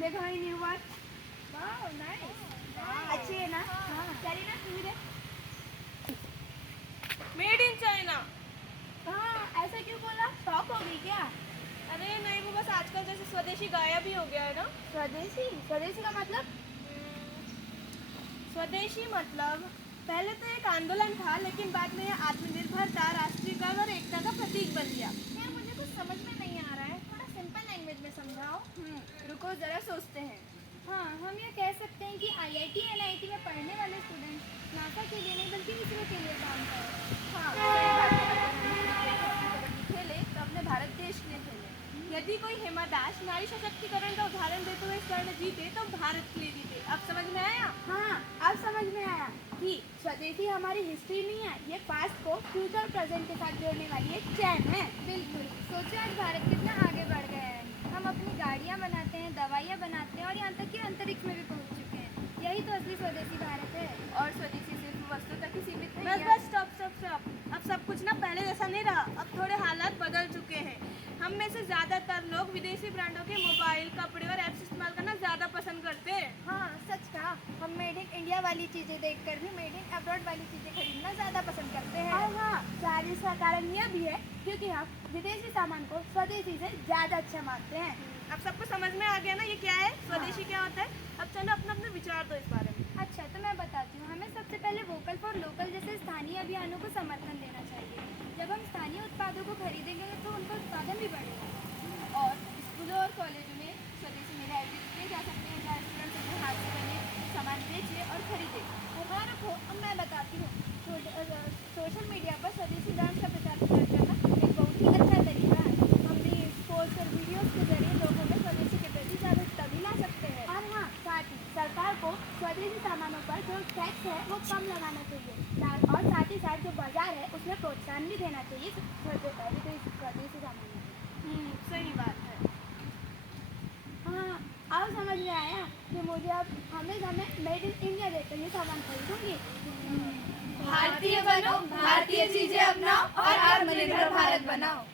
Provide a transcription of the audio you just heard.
देखो ही new watch. वाह nice. अच्छी है ना? हाँ चलिए ना तू भी देख। Made in China. हाँ ऐसा क्यों बोला? शॉक हो गई क्या? अरे नहीं, वो बस आजकल जैसे स्वदेशी गायब ही हो गया है ना। स्वदेशी? स्वदेशी का मतलब? स्वदेशी मतलब पहले तो एक आंदोलन था, लेकिन बाद में यह आत्मनिर्भरता, राष्ट्रीय गर्व और एकता का प्रतीक बन गया। यार मुझे कुछ समझ में नहीं आ रहा है, थोड़ा सिंपल लैंग्वेज में समझाओ। रुको जरा सोचते हैं। हाँ हम ये कह सकते हैं कि IIT NIT में पढ़ने वाले स्टूडेंट नासा के लिए नहीं बल्कि इसरो के लिए काम करें। हाँ सही बात है। अगर हम क्रिकेट को अपनी कबड्डी खेले तो अपने भारत देश के लिए खेले। यदि कोई हिमा दास नारी सशक्तिकरण का उदाहरण देते हुए स्वर्ण जीते तो भारत के लिए जीते। अब समझ में आया? हाँ अब समझ में आया कि स्वदेशी हमारी हिस्ट्री नहीं है, ये पास्ट को फ्यूचर और प्रेजेंट के साथ जोड़ने वाली एक चैन है। बिल्कुल। सोचो आज भारत कितना आगे बढ़ गया है। हम अपनी गाड़ियाँ बनाते हैं, दवाइयाँ बनाते हैं और यहाँ तक कि अंतरिक्ष में भी पहुँच चुके हैं। यही तो असली स्वदेशी भारत है। और स्वदेशी सिर्फ वस्तु तक ही सीमित नहीं है। Bus stop. अब सब कुछ ना पहले जैसा नहीं रहा। अब थोड़े हालात बदल चुके हैं। हम में से ज़्यादातर लोग विदेशी ब्रांडों के मोबाइल, कपड़े और ऐप्स इस्तेमाल करना ज़्यादा पसंद करते हैं। हाँ सच कहा। हम मेड इन इंडिया वाली चीज़ें देखकर भी मेड इन अब्रॉड वाली चीज़ें खरीदना ज़्यादा पसंद करते हैं। और हाँ शायद इसका कारण यह भी है क्योंकि हम विदेशी सामान को स्वदेशी से ज़्यादा अच्छा मानते हैं। अब सबको समझ में आ गया ना ये क्या है, स्वदेशी क्या होता है? अब चलो अपना अपना विचार दो इस बारे में। अच्छा तो मैं बताती हूँ। हमें सबसे पहले वोकल फॉर लोकल जैसे स्थानीय अभियानों को समर्थन देना चाहिए। जब हम स्थानीय उत्पादों को खरीदेंगे तो उनका उत्पादन भी बढ़ेगा। और स्कूलों और कॉलेजों में स्वदेशी मेले आयोजित किए जा सकते हैं, जहाँ स्टूडेंट्स अपने हाथ से बने सामान बेचे और खरीदे। हाँ रुको अब मैं बताती हूँ। सोशल मीडिया पर स्वदेशी ब्रांड्स का प्रचार करना एक बहुत ही अच्छा तरीका है। हम भी पोस्ट और वीडियोस के जरिए लोगों में स्वदेशी के प्रति जागरूकता भी ला सकते हैं। और हाँ साथ ही सरकार को स्वदेशी सामानों पर जो टैक्स है वो कम लगाना चाहिए और साथ ही साथ जो बाजार है उसमें प्रोत्साहन भी देना चाहिए स्वदेशी सामानों को। सही बात है। हाँ अब समझ में आया कि मुझे अब हमें मेड इन इंडिया देखकर ये सामान खरीदूंगी। भारतीय बनो, भारतीय चीजें अपनाओ और आत्मनिर्भर भारत बनाओ।